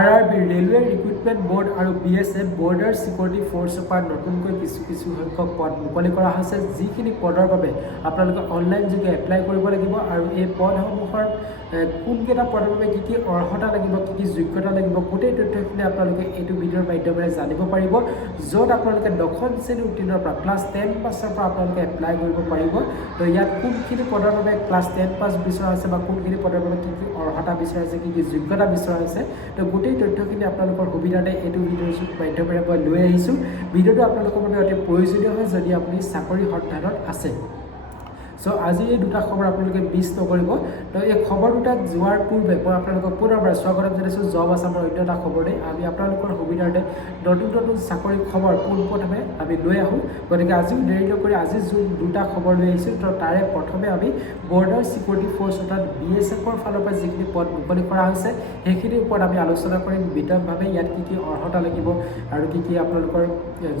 RRB railway recruitment board আৰু BSF border security ফ'ৰ্চৰ পৰা নতুনকৈ কিছু সংখ্যক পদ মুকলি কৰা হৈছে, যিখিনি পদৰ বাবে আপোনালোকে অনলাইন যোগে এপ্লাই কৰিব লাগিব। আৰু এই পদসমূহৰ কোনকেইটা পদৰ বাবে কি অৰ্হতা লাগিব, কি যোগ্যতা লাগিব, গোটেই তথ্যখিনি আপোনালোকে এইটো ভিডিঅ'ৰ মাধ্যমেৰে জানিব পাৰিব, য'ত আপোনালোকে 10ম শ্ৰেণী উত্তীৰ্ণৰ পৰা ক্লাছ 10 পাছৰ পৰা আপোনালোকে এপ্লাই কৰিব পাৰিব। তো ইয়াত কোনখিনি পদৰ বাবে ক্লাছ 10 পাছ বিচৰা হৈছে বা কোনখিনি পদৰ বাবে কি অৰ্হতা বিচৰা হৈছে, কি যোগ্যতা বিচৰা হৈছে, তো গোটেই তথ্যখিনি আপোনালোকৰ সুবিধাতে এইটো ভিডিঅ'ৰ মাধ্যমেৰে মই লৈ আহিছোঁ। ভিডিঅ'টো আপোনালোকৰ বাবে অতি প্ৰয়োজনীয় হয় যদি আপুনি চাকৰি সন্ধানত আছে। চ' আজি এই দুটা খবৰ আপোনালোকে মিছ নকৰিব। তো এই খবৰ দুটাত যোৱাৰ পূৰ্বে মই আপোনালোকক পুনৰবাৰ স্বাগতম জনাইছোঁ জব আছামৰ অন্য এটা খবৰে। আমি আপোনালোকৰ সুবিধাৰ্থে নতুন চাকৰি খবৰ পোনপ্ৰথমে আমি লৈ আহোঁ। গতিকে আজিও দেৰি নকৰি আজি যোন দুটা খবৰ লৈ আহিছোঁ, তো তাৰে প্ৰথমে আমি বৰ্ডাৰ চিকিউৰিটি ফ'ৰ্চ অৰ্থাৎ BSFৰ ফালৰ পৰা যিখিনি পদ মুকলি কৰা হৈছে সেইখিনিৰ ওপৰত আমি আলোচনা কৰিম বিতংভাৱে। ইয়াত কি অৰ্হতা লাগিব আৰু কি আপোনালোকৰ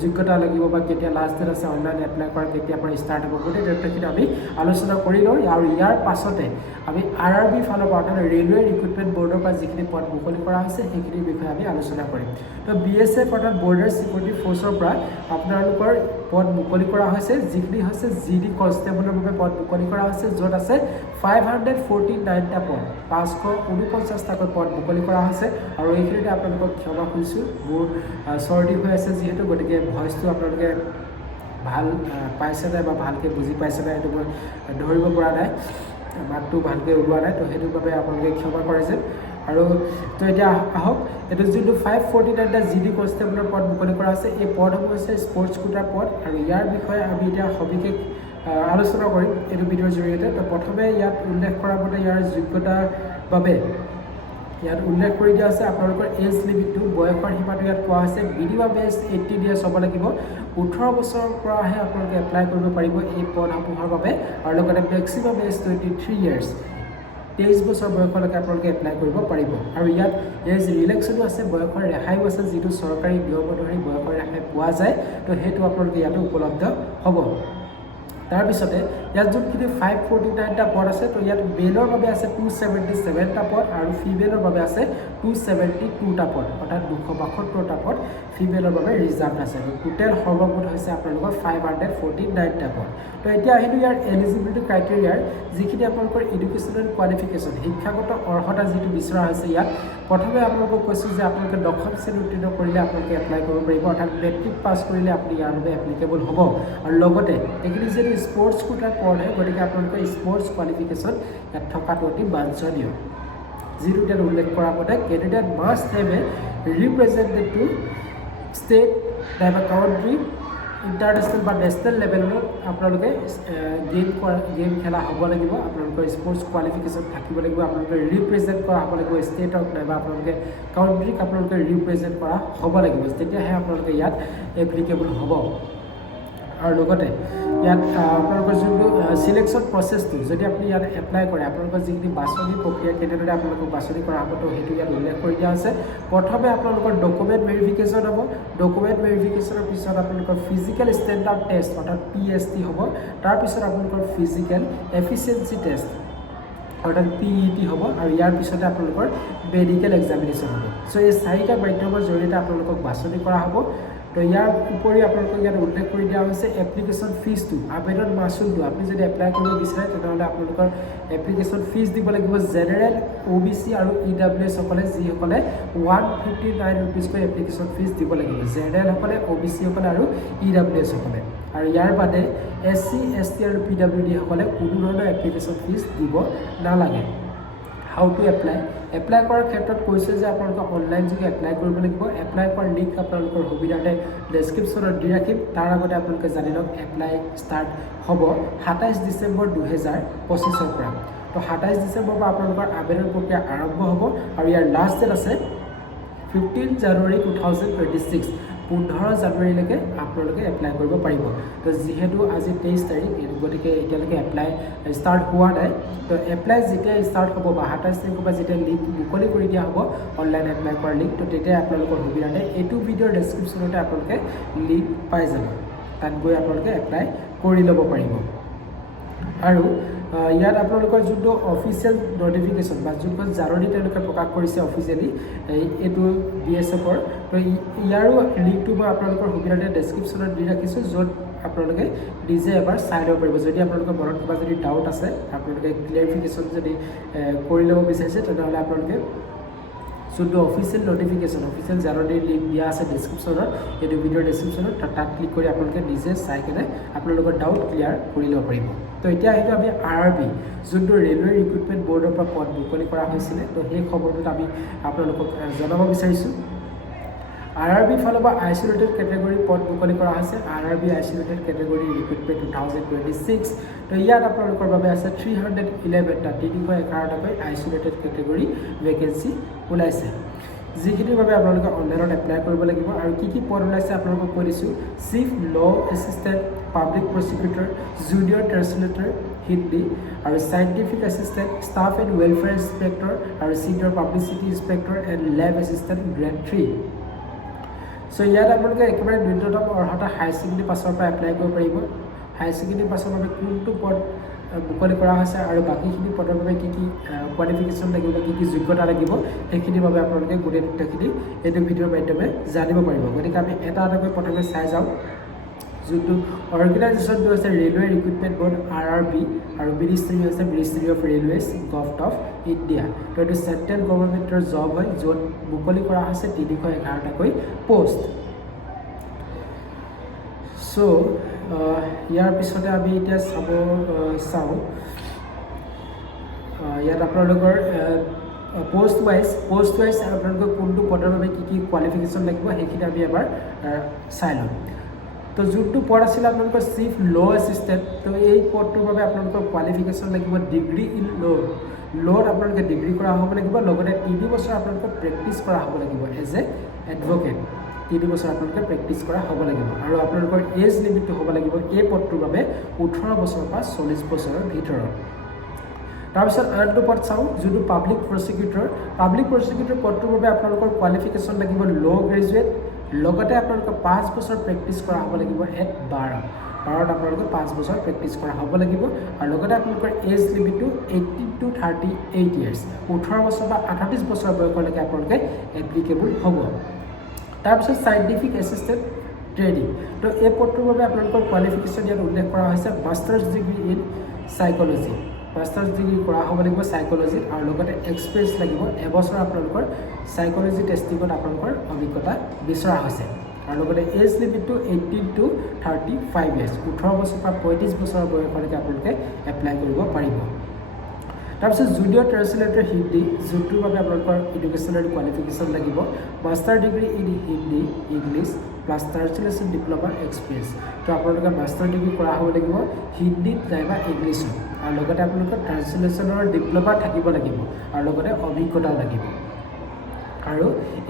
যোগ্যতা লাগিব বা কেতিয়া লাষ্ট ডেট আছে অনলাইন এপ্লাই কৰা, কেতিয়াৰ পৰা ষ্টাৰ্ট হ'ব, গোটেই তথ্যখিনি আমি আলোচনা কৰি লওঁ। আৰু ইয়াৰ পাছতে আমি RRB ফালৰ পৰা অৰ্থাৎ ৰেলৱে ৰিক্ৰুটমেণ্ট বৰ্ডৰ পৰা যিখিনি পদ মুকলি কৰা হৈছে সেইখিনিৰ বিষয়ে আমি আলোচনা কৰিম। তো BSF অৰ্থাৎ বৰ্ডাৰ চিকিউৰিটি ফ'ৰ্চৰ পৰা আপোনালোকৰ পদ মুকলি কৰা হৈছে, যিখিনি হৈছে GD কনষ্টেবলৰ বাবে পদ মুকলি কৰা হৈছে, য'ত আছে 549টা পদ, 549টাকৈ পদ মুকলি কৰা হৈছে। আৰু এইখিনিতে আপোনালোকক ক্ষমা খুজিছোঁ, মোৰ চৰ্দি হৈ আছে যিহেতু, গতিকে ভইচটো আপোনালোকে ভাল পাইছে নাই বা ভালকৈ বুজি পাইছে নাই সেইটো মই ধৰিব পৰা নাই, মাতটো ভালকৈ ওলোৱা নাই, তো সেইটোৰ বাবে আপোনালোকে ক্ষমা কৰে যেন। আৰু তো এতিয়া আহক, এইটো যোনটো 549টা GD কনষ্টেবলৰ পদ মুকলি কৰা হৈছে, এই পদসমূহ হৈছে স্পৰ্টছ কোটাৰ পদ। আৰু ইয়াৰ বিষয়ে আমি এতিয়া সবিশেষ আলোচনা কৰিম এইটো ভিডিঅ'ৰ জৰিয়তে। তো প্ৰথমে ইয়াত উল্লেখ কৰা মতে ইয়াৰ যোগ্যতাৰ বাবে ইয়াত উল্লেখ কৰি দিয়া হৈছে আপোনালোকৰ এজ লিমিটটো, বয়সৰ সীমাটো ইয়াত কোৱা হৈছে মিনিমাম এজ 18 ইয়াৰ্ছ হ'ব লাগিব। 18 বছৰৰ পৰাহে আপোনালোকে এপ্লাই কৰিব পাৰিব এই পদসমূহৰ বাবে। আৰু লগতে মেক্সিমাম এজ 23 ইয়াৰ্ছ, 23 বছৰ বয়সলৈকে আপোনালোকে এপ্লাই কৰিব পাৰিব। আৰু ইয়াত এজ ৰিলেক্সনো আছে, বয়সৰ ৰেহাইও আছে, যিটো চৰকাৰী নিয়ম অনুসৰি বয়সৰ ৰেহাই পোৱা যায়, তো সেইটো আপোনালোকে ইয়াতো উপলব্ধ হ'ব। তাৰপিছতে ইয়াত যোনখিনি 549টা পদ আছে, তো ইয়াত মেলৰ বাবে আছে 277টা পদ আৰু ফিমেলৰ বাবে আছে 272টা পদ, অৰ্থাৎ 272টা পদ ফিমেলৰ বাবে ৰিজাৰ্ভ আছে। টোটেল সৰ্বমুঠ হৈছে আপোনালোকৰ 549টা পদ। তো এতিয়া আহিলোঁ ইয়াৰ এলিজিবিলিটি ক্ৰাইটেৰিয়াৰ, যিখিনি আপোনালোকৰ এডুকেশ্যনেল কোৱালিফিকেশ্যন, শিক্ষাগত অৰ্হতা যিটো বিচৰা হৈছে। ইয়াত প্ৰথমে আপোনালোকক কৈছোঁ যে আপোনালোকে 10ম শ্ৰেণী উত্তীৰ্ণ কৰিলে আপোনালোকে এপ্লাই কৰিব পাৰিব, অৰ্থাৎ মেট্ৰিক পাছ কৰিলে আপুনি ইয়াৰ বাবে এপ্লিকেবল হ'ব। আৰু লগতে এইখিনি যিহেতু স্পৰ্টছ কোটাৰ পঢ়ে, গতিকে আপোনালোকৰ স্পৰ্টছ কোৱালিফিকেশ্যন ইয়াত থকাটো অতি বাঞ্ছনীয়। যিটো ইয়াত উল্লেখ কৰা মতে candidate must have a representative state নাইবা কাউণ্ট্ৰি, ইণ্টাৰনেশ্যনেল বা নেশ্যনেল লেভেলত আপোনালোকে গেম খেলা হ'ব লাগিব, আপোনালোকৰ স্পৰ্টছ কোৱালিফিকেশ্যন থাকিব লাগিব, আপোনালোকে ৰিপ্ৰেজেণ্ট কৰা হ'ব লাগিব ষ্টেটক নাইবা আপোনালোকে কাউণ্ট্ৰিক আপোনালোকে ৰিপ্ৰেজেণ্ট কৰা হ'ব লাগিব, তেতিয়াহে আপোনালোকে ইয়াত এপ্লিকেবল হ'ব। আৰু লগতে ইয়াত আপোনালোকৰ যোনটো চিলেকশ্যন প্ৰচেছটো, যদি আপুনি ইয়াত এপ্লাই কৰে আপোনালোকৰ যিখিনি বাছনি প্ৰক্ৰিয়া কেনেদৰে আপোনালোকক বাছনি কৰা হ'ব, তো সেইটো ইয়াত উল্লেখ কৰি দিয়া আছে। প্ৰথমে আপোনালোকৰ ডকুমেণ্ট ভেৰিফিকেশ্যন হ'ব, ডকুমেণ্ট ভেৰিফিকেশ্যনৰ পিছত আপোনালোকৰ ফিজিকেল ষ্টেণ্ডাৰ্ড টেষ্ট অৰ্থাৎ PST হ'ব, তাৰপিছত আপোনালোকৰ ফিজিকেল এফিচিয়েঞ্চি টেষ্ট অৰ্থাৎ PET হ'ব, আৰু ইয়াৰ পিছতে আপোনালোকৰ মেডিকেল এক্সামিনেশ্যন হ'ব। চ' এই 4টা মাধ্যমৰ জৰিয়তে আপোনালোকক বাছনি কৰা হ'ব। তো ইয়াৰ উপৰিও আপোনালোকক ইয়াত উল্লেখ কৰি দিয়া হৈছে এপ্লিকেশ্যন ফিজটো, আবেদন মাচুলটো। আপুনি যদি এপ্লাই কৰিব বিচাৰে তেনেহ'লে আপোনালোকৰ এপ্লিকেশ্যন ফিজ দিব লাগিব। জেনেৰেল, OBC আৰু EWS সকলে, যিসকলে 159 ৰুপিজকৈ এপ্লিকেশ্যন ফিজ দিব লাগিব, জেনেৰেলসকলে, OBC সকলে আৰু EWS সকলে। আৰু ইয়াৰ বাদে SC, ST আৰু PWD সকলে কোনো ধৰণৰ এপ্লিকেশ্যন ফিজ দিব নালাগে। হাউ টু এপ্লাই কৰাৰ ক্ষেত্ৰত কৈছে যে আপোনালোকে অনলাইন যোগে এপ্লাই কৰিব লাগিব। এপ্লাই কৰাৰ লিংক আপোনালোকৰ সুবিধাতে ডেছক্ৰিপশ্যনত দি ৰাখিম। তাৰ আগতে আপোনালোকে জানি লওক এপ্লাই ষ্টাৰ্ট হ'ব 27 ডিচেম্বৰ 2025 পৰা। তো 27 ডিচেম্বৰৰ পৰা আপোনালোকৰ আবেদন প্ৰক্ৰিয়া আৰম্ভ হ'ব, আৰু ইয়াৰ লাষ্ট ডেট আছে 15 জানুৱাৰী 2026, 15 জানুৱাৰীলৈকে আপোনালোকে এপ্লাই কৰিব পাৰিব। তো যিহেতু আজি 23 তাৰিখ, গতিকে এতিয়ালৈকে এপ্লাই ষ্টাৰ্ট হোৱা নাই। তো এপ্লাই যেতিয়া ষ্টাৰ্ট হ'ব বা 27 তাৰিখৰ পৰা যেতিয়া লিংক মুকলি কৰি দিয়া হ'ব অনলাইন এপ্লাই কৰাৰ লিংক, তো তেতিয়া আপোনালোকৰ সুবিধাতে এইটো ভিডিঅ'ৰ ডেছক্ৰিপশ্যনতে আপোনালোকে লিংক পাই যাব, তাত গৈ আপোনালোকে এপ্লাই কৰি ল'ব পাৰিব। আৰু ইয়াত আপোনালোকৰ যোনটো অফিচিয়েল নটিফিকেশ্যন বা যোনখন জাননী তেওঁলোকে প্ৰকাশ কৰিছে অফিচিয়েলি এইটো BSFৰ, তো ইয়াৰো লিংকটো মই আপোনালোকৰ সুবিধাতে ডেছক্ৰিপশ্যনত দি ৰাখিছোঁ, য'ত আপোনালোকে নিজে এবাৰ চাই ল'ব পাৰিব। যদি আপোনালোকৰ মনত কিবা যদি ডাউট আছে, আপোনালোকে ক্লিয়াৰিফিকেশ্যন যদি কৰি ল'ব বিচাৰিছে, তেনেহ'লে আপোনালোকে যোনটো অফিচিয়েল নটিফিকেশ্যন অফিচিয়েল জাননীৰ লিংক দিয়া আছে ডেছক্ৰিপশ্যনত, এইটো ভিডিঅ'ৰ ডেছক্ৰিপশ্যনত, তাত ক্লিক কৰি আপোনালোকে নিজে চাই কেনে আপোনালোকৰ ডাউট ক্লিয়াৰ কৰি ল'ব পাৰিব। তো এতিয়া আহিলোঁ আমি RRB, যোনটো ৰেলৱে ৰিক্ৰুটমেণ্ট বৰ্ডৰ পৰা পদ মুকলি কৰা হৈছিলে, তো সেই খবৰটোত আমি আপোনালোকক জনাব বিচাৰিছোঁ। RRB ফালৰ পৰা আইচলেটেড কেটেগৰী পদ মুকলি কৰা হৈছে, RRB আইচলেটেড কেটেগৰী ৰিক্ৰুটমেণ্ট 2026। তো ইয়াত আপোনালোকৰ বাবে আছে 311টা 311টাকৈ আইচলেটেড কেটেগৰী ভেকেঞ্চি ওলাইছে, যিখিনিৰ বাবে আপোনালোকে অনলাইনত এপ্লাই কৰিব লাগিব। আৰু কি পদ ওলাইছে আপোনালোকক কৈ দিছোঁ। Chief law assistant, public prosecutor, junior translator Hindi, আৰু scientific assistant, staff and welfare inspector, আৰু senior publicity inspector and lab assistant grade 3। So' ইয়াত আপোনালোকে একেবাৰে ন্যূনতম অৰ্হতা হায়াৰ ছেকেণ্ডেৰী পাছৰ পৰা এপ্লাই কৰিব পাৰিব। হায়াৰ ছেকেণ্ডেৰী পাছৰ বাবে কোনটো পদ মুকলি কৰা হৈছে আৰু বাকীখিনি পদৰ বাবে কি কোৱালিফিকেশ্যন লাগিব, কি যোগ্যতা লাগিব, সেইখিনিৰ বাবে আপোনালোকে গোটেই তথ্যখিনি এইটো ভিডিঅ'ৰ মাধ্যমে জানিব পাৰিব। গতিকে আমি এটা এটাকৈ প্ৰথমে চাই যাওঁ। যোনটো অৰ্গেনাইজেশ্যনটো হৈছে ৰেলৱে ৰিক্ৰুটমেণ্ট বৰ্ড RRB, আৰু মিনিষ্ট্ৰী হৈছে ministry of railways government of India. তো এইটো চেণ্ট্ৰেল গভৰ্ণমেণ্টৰ জব হয়, য'ত মুকলি কৰা হৈছে 311টাকৈ পষ্ট। চ' ইয়াৰ পিছতে আমি এতিয়া চাওঁ ইয়াত আপোনালোকৰ পোষ্ট ৱাইজ আপোনালোকৰ কোনটো পদৰ বাবে কি কোৱালিফিকেশ্যন লাগিব সেইখিনি আমি এবাৰ চাই ল'ম। তো যোনটো পদ আছিলে আপোনালোকৰ চিফ ল এছিষ্টেণ্ট, তো এই পদটোৰ বাবে আপোনালোকৰ কোৱালিফিকেশ্যন লাগিব ডিগ্ৰী ইন ল'ত আপোনালোকে ডিগ্ৰী কৰা হ'ব লাগিব, লগতে 3 বছৰ আপোনালোকে প্ৰেক্টিছ কৰা হ'ব লাগিব এজ এ এডভকেট। 3 বছৰ আপোনালোকে প্ৰেক্টিছ কৰা হ'ব লাগিব, আৰু আপোনালোকৰ এজ লিমিটটো হ'ব লাগিব এই পদটোৰ বাবে 18 বছৰৰ পৰা 40 বছৰৰ ভিতৰত। তাৰপিছত আনটো পদ চাওঁ, যোনটো পাব্লিক প্ৰচিকিউটৰ পদটোৰ বাবে আপোনালোকৰ কোৱালিফিকেশ্যন লাগিব ল গ্ৰেজুৱেট, লগতে আপোনালোকে 5 বছৰ প্ৰেক্টিছ কৰা হ'ব লাগিব এট বাৰত আপোনালোকে 5 বছৰ প্ৰেক্টিছ কৰা হ'ব লাগিব, আৰু লগতে আপোনালোকৰ এজ লিমিটটো 18 to 38 ইয়াৰ্ছ, 18 বছৰ বা 38 বছৰ বয়সলৈকে আপোনালোকে এপ্লিকেবল হ'ব। তাৰপিছত চাইণ্টিফিক এছিষ্টেণ্ট ট্ৰেইনিং, তো এই পদটোৰ বাবে আপোনালোকৰ কোৱালিফিকেশ্যন ইয়াত উল্লেখ কৰা হৈছে masters degree in psychology, masters degree কৰা হ'ব লাগিব চাইক'লজিত, আৰু লগতে এক্সপিৰিয়েঞ্চ লাগিব এবছৰ আপোনালোকৰ চাইক'লজি টেষ্টিঙত আপোনালোকৰ অভিজ্ঞতা বিচৰা হৈছে, আৰু লগতে এজ লিমিটটো 18 to 35 ইয়াৰ্ছ, 18 বছৰ পৰা 35 বছৰৰ বয়সলৈকে আপোনালোকে এপ্লাই কৰিব পাৰিব। তাৰপিছত জুনিয়ৰ ট্ৰেন্সলেটৰ হিন্দী, যোনটোৰ বাবে আপোনালোকৰ এডুকেশ্যনেল কোৱালিফিকেশ্যন লাগিব master degree in Hindi English plus translation diploma experience. তো আপোনালোকে মাষ্টাৰ ডিগ্ৰী কৰা হ'ব লাগিব হিন্দীত নাইবা ইংলিছত, আৰু লগতে আপোনালোকৰ ট্ৰান্সলেশ্যনৰ ডিপ্ল'মা থাকিব লাগিব, আৰু লগতে অভিজ্ঞতাও লাগিব। আৰু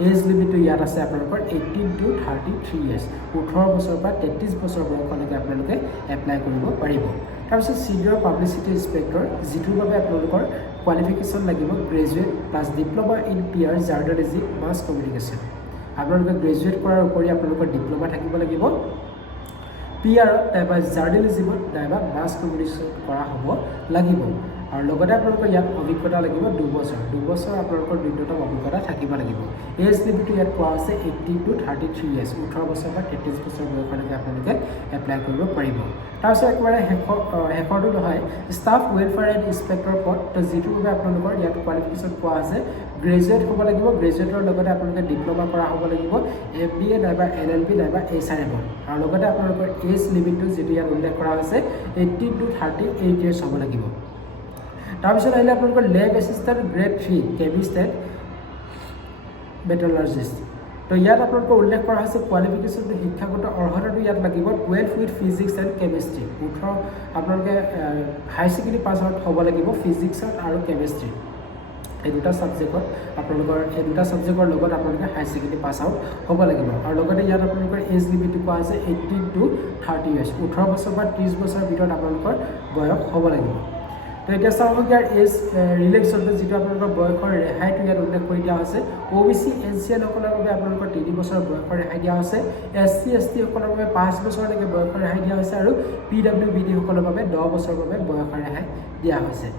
এজ লিমিটটো ইয়াত আছে আপোনালোকৰ 18 to 33 ইয়াৰ্ছ, 18 বছৰৰ পৰা 33 বছৰ বয়সলৈকে আপোনালোকে এপ্লাই কৰিব পাৰিব। তাৰপিছত ছিনিয়ৰ পাব্লিচিটি ইনস্পেক্টৰ, যিটোৰ বাবে আপোনালোকৰ কোৱালিফিকেশ্যন লাগিব graduate plus diploma in PR journalism mass communication. আপোনালোকে গ্ৰেজুৱেট কৰাৰ উপৰি আপোনালোকৰ ডিপ্ল'মা থাকিব লাগিব PRত নাইবা জাৰ্নেলিজিমত নাইবা মাছ কমিউনিকেশ্যন কৰা হ'ব লাগিব, আৰু লগতে আপোনালোকৰ ইয়াত অভিজ্ঞতা লাগিব 2 বছৰ আপোনালোকৰ ন্যূনতম অভিজ্ঞতা থাকিব লাগিব। এজ লিমিটটো ইয়াত কোৱা হৈছে 18 to 33 ইয়াৰ্ছ, 18 বছৰ পৰা 33 বছৰ বয়সলৈকে আপোনালোকে এপ্লাই কৰিব পাৰিব। তাৰপিছত একেবাৰে শেষৰটো নহয় ষ্টাফ ৱেলফেয়াৰ এণ্ড ইনস্পেক্টৰ পদ, তো যিটোৰ বাবে আপোনালোকৰ ইয়াত কোৱালিফিকেশ্যন কোৱা আছে গ্ৰেজুৱেট হ'ব লাগিব, গ্ৰেজুৱেটৰ লগতে আপোনালোকে ডিপ্ল'মা কৰা হ'ব লাগিব MBA নাইবা LLB নাইবা HRM, আৰু লগতে আপোনালোকৰ এজ লিমিটটো যিটো ইয়াত উল্লেখ কৰা হৈছে 18 to 38 ইয়াৰ্ছ হ'ব লাগিব। তাৰপিছত আহিলে আপোনালোকৰ লেব এছিষ্টেণ্ট গ্ৰেড 3 কেমিষ্ট এণ্ড মেটালাৰ্জিষ্ট। তো ইয়াত আপোনালোকৰ উল্লেখ কৰা হৈছে কোৱালিফিকেশ্যনটো শিক্ষাগত অৰ্হতাটো ইয়াত লাগিব 12 উইথ ফিজিক্স এণ্ড কেমেষ্ট্ৰি, আপোনালোকে হায়াৰ ছেকেণ্ডেৰী পাছ আউট হ'ব লাগিব ফিজিক্সত আৰু কেমেষ্ট্ৰি, এই দুটা ছাবজেক্টৰ লগত আপোনালোকে হায়াৰ ছেকেণ্ডেৰী পাছ আউট হ'ব লাগিব, আৰু লগতে ইয়াত আপোনালোকৰ এজ লিমিটটো কোৱা হৈছে 18 to 30 ইয়াৰ্ছ, 18 বছৰ বা 30 বছৰৰ ভিতৰত আপোনালোকৰ বয়স হ'ব লাগিব। তো এতিয়া চাওক ইয়াৰ এজ ৰিলেক্সনটো যিটো আপোনালোকৰ বয়সৰ ৰেহাইটো ইয়াত উল্লেখ কৰি দিয়া হৈছে OBC NCL-সকলৰ বাবে আপোনালোকৰ 3 বছৰ বয়সৰ ৰেহাই দিয়া হৈছে SC ST-সকলৰ বাবে 5 বছৰলৈকে বয়সৰ ৰেহাই দিয়া হৈছে আৰু PWBD-সকলৰ বাবে 10 বছৰৰ বাবে বয়সৰ ৰেহাই দিয়া হৈছে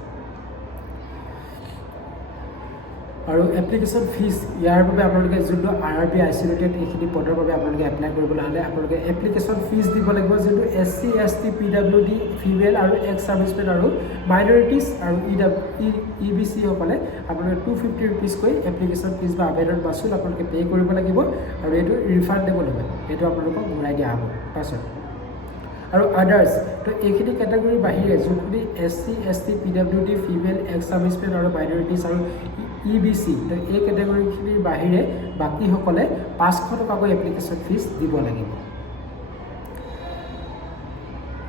আৰু এপ্লিকেশ্যন ফিজ ইয়াৰ বাবে আপোনালোকে যোনটো RRB আইচোলেটেড এইখিনি পদৰ বাবে আপোনালোকে এপ্লাই কৰিবলৈ হ'লে আপোনালোকে এপ্লিকেশ্যন ফিজ দিব লাগিব যোনটো SC ST PWD ফিমেল আৰু এক্স ছাৰ্ভিচমেন আৰু মাইনৰিটিজ আৰু EBC সকলে আপোনালোকে 250 ৰুপিজকৈ এপ্লিকেশ্যন ফিজ বা আবেদন মাচুল আপোনালোকে পে' কৰিব লাগিব আৰু এইটো ৰিফাণ্ডেবল হ'ব এইটো আপোনালোকক ঘূৰাই দিয়া হ'ব পাছত আৰু আদাৰ্ছ তো এইখিনি কেটেগৰীৰ বাহিৰে যোনখিনি SC ST PWD female x servicemen আৰু মাইনৰিটিজ আৰু EBC তো এই কেটেগৰীখিনিৰ বাহিৰে বাকীসকলে 500 টকাকৈ এপ্লিকেশ্যন ফিজ দিব লাগিব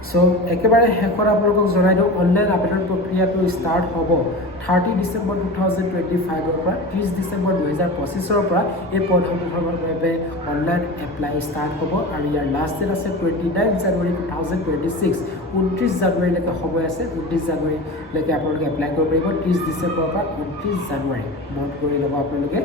সো একেবাৰে শেষত আপোনালোকক জনাই দিওঁ অনলাইন আবেদন প্ৰক্ৰিয়াটো ষ্টাৰ্ট হ'ব 30 ডিচেম্বৰ 2025 পৰা 30 ডিচেম্বৰ 2025 পৰা এই পদসমূহৰ বাবে অনলাইন এপ্লাই ষ্টাৰ্ট হ'ব আৰু ইয়াৰ লাষ্ট ডেট আছে 29 জানুৱাৰী 2026 29 জানুৱাৰীলৈকে সময় আছে 29 জানুৱাৰীলৈকে আপোনালোকে এপ্লাই কৰিব পাৰিব 30 ডিচেম্বৰৰ পৰা 29 জানুৱাৰী নোট কৰি ল'ব আপোনালোকে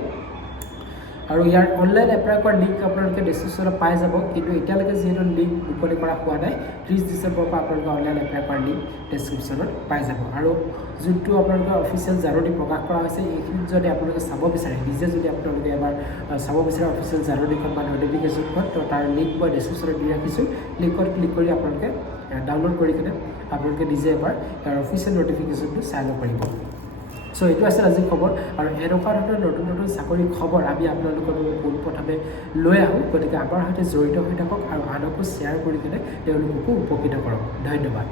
আৰু ইয়াৰ অনলাইন এপ্লাই কৰাৰ লিংক আপোনালোকে ডেছক্ৰিপশ্যনত পাই যাব কিন্তু এতিয়ালৈকে যিহেতু লিংক মুকলি কৰা হোৱা নাই 30 ডিচেম্বৰৰ পৰা আপোনালোকে অনলাইন এপ্লাই কৰাৰ লিংক ডেছক্ৰিপশ্যনত পাই যাব আৰু যোনটো আপোনালোকৰ অফিচিয়েল জাননী প্ৰকাশ কৰা হৈছে এইখিনি যদি আপোনালোকে চাব বিচাৰে নিজে যদি আপোনালোকে এবাৰ চাব বিচাৰে অফিচিয়েল জাননীখন বা নটিফিকেশ্যনখন তো তাৰ লিংক মই ডেছক্ৰিপশ্যনত দি ৰাখিছোঁ লিংকত ক্লিক কৰি আপোনালোকে ডাউনলোড কৰি কিনে আপোনালোকে নিজে এবাৰ তাৰ অফিচিয়েল নটিফিকেশ্যনটো চাই ল'ব পাৰিব সো এইটো আছিল আজিৰ খবৰ আৰু এনেকুৱা ধৰণৰ নতুন নতুন চাকৰি খবৰ আমি আপোনালোকৰ বাবে পোনপ্ৰথমে লৈ আহোঁ গতিকে আমাৰ সৈতে জড়িত হৈ থাকক আৰু আনকো শ্বেয়াৰ কৰি কিনে তেওঁলোককো উপকৃত কৰক ধন্যবাদ